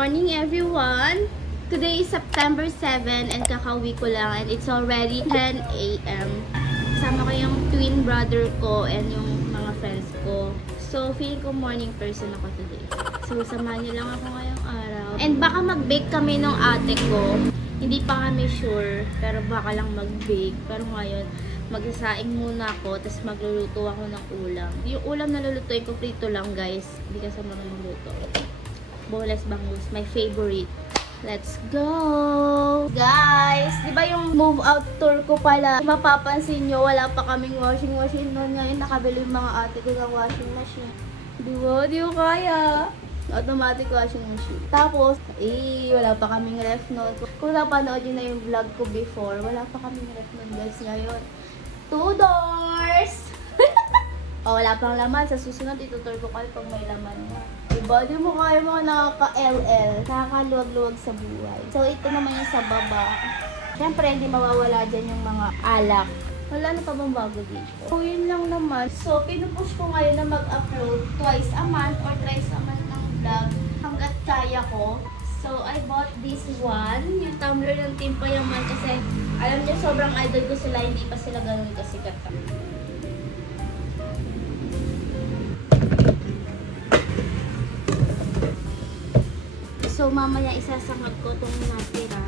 morning everyone! Today is September 7 and kakauwi ko lang and it's already 10 AM. Kasama ko yung twin brother ko and yung mga friends ko. So, feeling ko morning person ako today. So, samahan niyo lang ako ngayong araw. And baka mag-bake kami ng ate ko. Hindi pa kami sure, pero baka lang mag-bake. Pero ngayon, magsasaing muna ako, tapos magluluto ako ng ulam. Yung ulam na lulutuin ko, prito lang guys. Hindi ka sa mga luluto. Boneless bangus, my favorite. Let's go! Guys, di ba yung move out tour ko pala? Mapapansin nyo, wala pa kaming washing machine noon. Ngayon, nakabili yung mga ate ko ng washing machine. Di ba? Di ko kaya. Automatic washing machine. Tapos, wala pa kaming ref noon. Kung napanood nyo na yung vlog ko before, wala pa kaming ref noon guys. Ngayon, 2 doors! O, wala pang laman. Sa susunod, itutur ko kayo pag may laman na. Diba? Di mo kaya mga nakaka-LL. Nakakaluwag-luwag sa buhay. So, ito naman yung sa baba. Siyempre, hindi mawawala dyan yung mga alak. Wala na pa bang bago dito? So, yun lang naman. So, pinupush ko ngayon na mag-upload twice a month or thrice a month ng vlog hanggat kaya ko. So, I bought this one. Yung tumbler ng Team Payaman kasi alam niyo, sobrang idol ko sila. Hindi pa sila ganun kasikat. So, mamaya isasangag ko itong natira.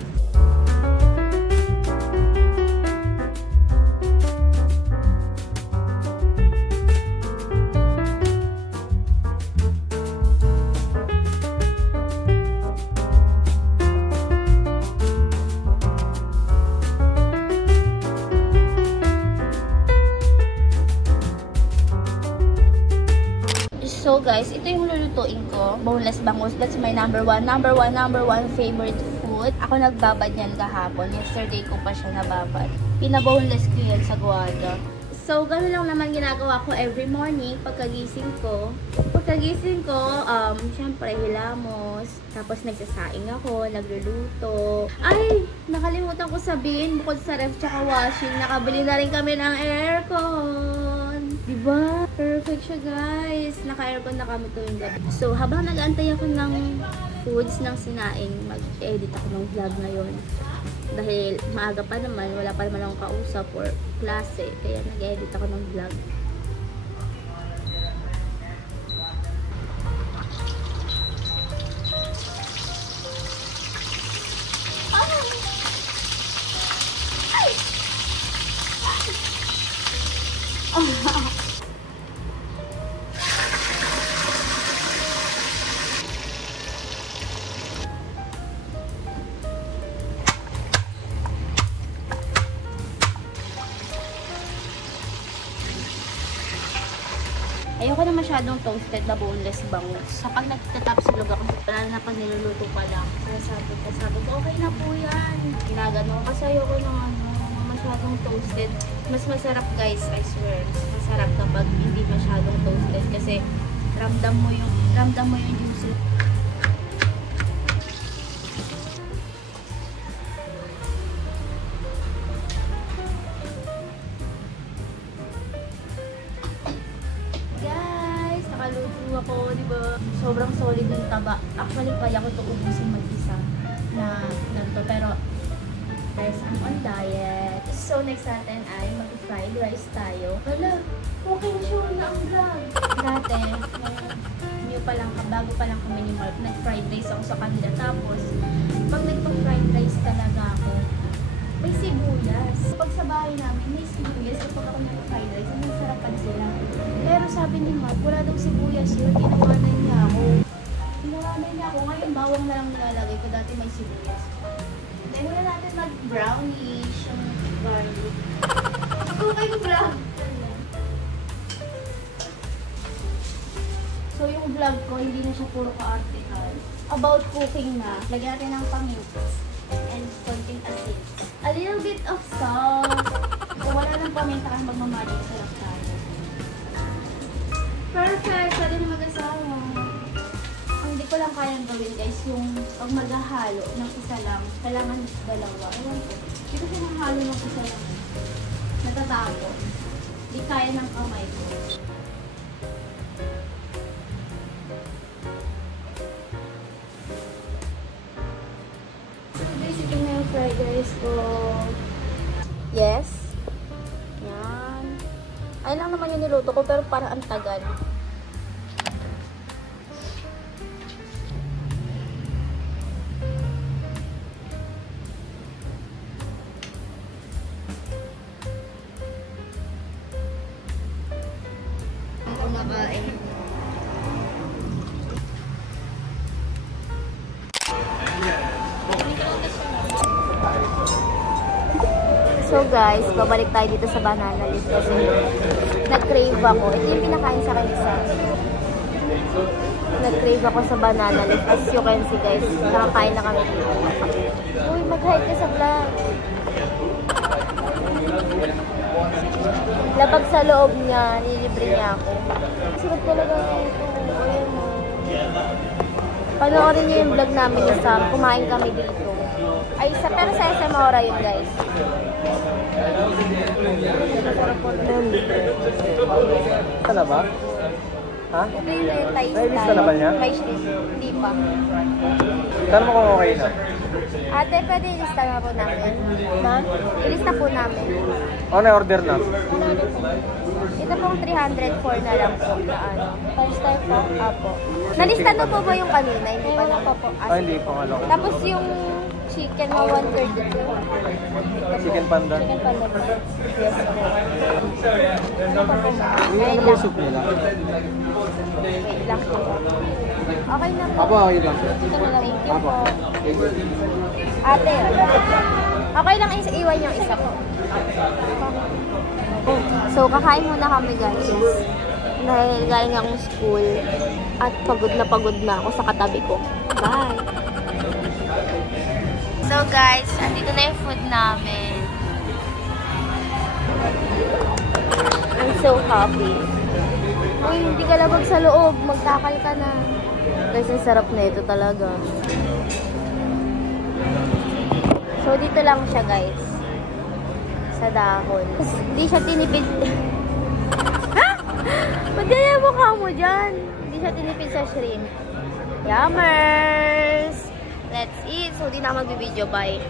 So guys, ito yung lulutuin ko. Boneless bangus. That's my number one favorite food. Ako nagbabad yan kahapon. Yesterday ko pa siya nababad. Pinaboneless ko yan sa Guada. So, gano'n lang naman ginagawa ko every morning pagkagising ko. Syempre hilamos. Tapos nagsasaing ako, nagluluto. Ay, nakalimutan ko sabihin, bukod sa ref tsaka washing, nakabili na rin kami ng aircon. Diba? Perfect siya guys. Naka-aircon na kami tuwing gabi. So, habang nag-aantay ako ng foods ng sinaing, mag-edit ako ng vlog ngayon. Dahil maaga pa naman, wala pa naman akong kausap or klase. Kaya nag-edit ako ng vlog. Ayoko na masyadong toasted na boneless bangus. Kapag nagtatapsilog ako, lalo na pag niluluto pa lang, sabi ko, okay na po yan. Ginagano kasi ayoko ng masyadong toasted. Mas masarap guys, I swear. Masarap kapag hindi masyadong toasted kasi ramdam mo yung juicy. Ako, di ba? Sobrang solid ng taba. Actually, kaya ko ito ubusin mag-isa na to. Pero, guys, I'm on diet. So, next natin ay mag-fried rice tayo. Wala, okay sure na ang vlog. Dati, bago pa lang kami ni Mark, nag-fried rice ako sa kanila. Tapos, pag nagpa-fried rice talaga ako, may sibuyas. Pag sa bahay namin, may sibuyas. Kapag ako nag-fried rice, may sarapan sila. Pero sabi ni Mark, wala daw sibuyas yun. Ginawanan niya ako. Ngayon, bawang na lang nilalagay ko. Dati may sibuyas. Then, wala natin mag-brownish. Yung garlic. Okay, vlog. So, yung vlog ko, hindi na siya puro ka-article. About cooking na. Lagyan natin ng pamintas. And konting asin. A little bit of salt. Kung wala ng paminta kasi magmamagic sa laksan. Perfect! Pwede na mag-asawa. Ang hindi ko lang kayang gawin guys, yung pag maghahalo ng isa lang, kailangan dalawa. Ewan ko. Hindi ko siya mahalo ng isa lang. Natatago. Hindi kaya ng kamay ko. Hi guys po. Yes. Yan. Ay lang naman yung niluto ko pero parang ang tagal. Kumakain. So guys, babalik tayo dito sa banana leaf kasi nag-crave ako. Ito yung pinakain sa akin isa. Nag-crave ako sa banana leaf. As you can see guys, nakakain na kami dito. Uy, mag-hide ka sa vlog. Labag sa loob niya, nilibre niya ako. Sarap talaga ito. Ayan mo. Panoorin niyo yung vlog namin isa. Kumain kami dito. Ay, pero sa SM Aura yun guys. Ano ba? Ha? Ito yung Thai style. Nailista na ba niya? Hindi pa. Saan mo kung okay na? Ate, pwede ilista na po namin. Ma'am? Ilista po namin. O, na-order na? Ito pong 304 na lang po na ano. 5 star po? Apo. Nalista na po ba yung kanina? Hindi pa na po. Ah, hindi pa nga lang. Tapos yung chicken na 132. Chicken panda. Chicken panda po. Yes, ano pa po? Ano po soup nila? Wait lang po. Okay na po. Apo, okay lang. Ito na lang. Thank you po. Thank you. Ate, okay lang iwan yung isa po. So, kakain muna kami guys. Dahil galing akong school at pagod na ako sa katabi ko. Bye! So guys, andito na yung food namin. I'm so happy. Uy, hindi ka labag sa loob. Magtakal ka na. Guys, ang sarap na ito talaga. So, dito lang siya guys. Sa dahon. Hindi siya tinipid. Ha? Ba't yan yung mukha mo dyan? Hindi siya tinipid sa shrimp. Yummers! Let's eat. So, di na magbibideo. Bye.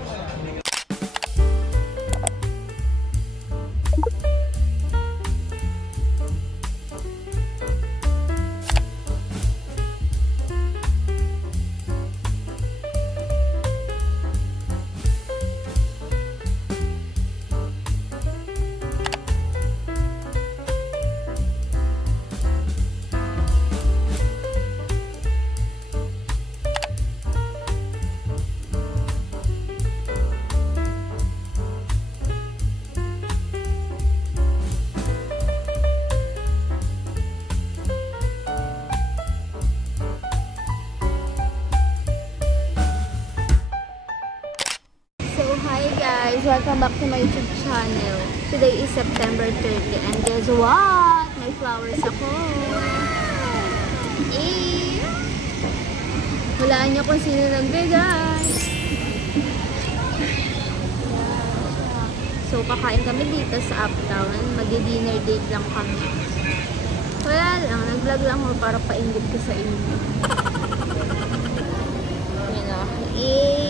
Welcome back to my YouTube channel. Today is September 30 and guess what? May flowers ako. Eh! Hulaan niyo kung sino nagbigay. So, kakain kami dito sa Uptown. Mag-dinner date lang kami. Wala lang. Nag-vlog lang ako para paingit ko sa inyo. Yun ako. Eh!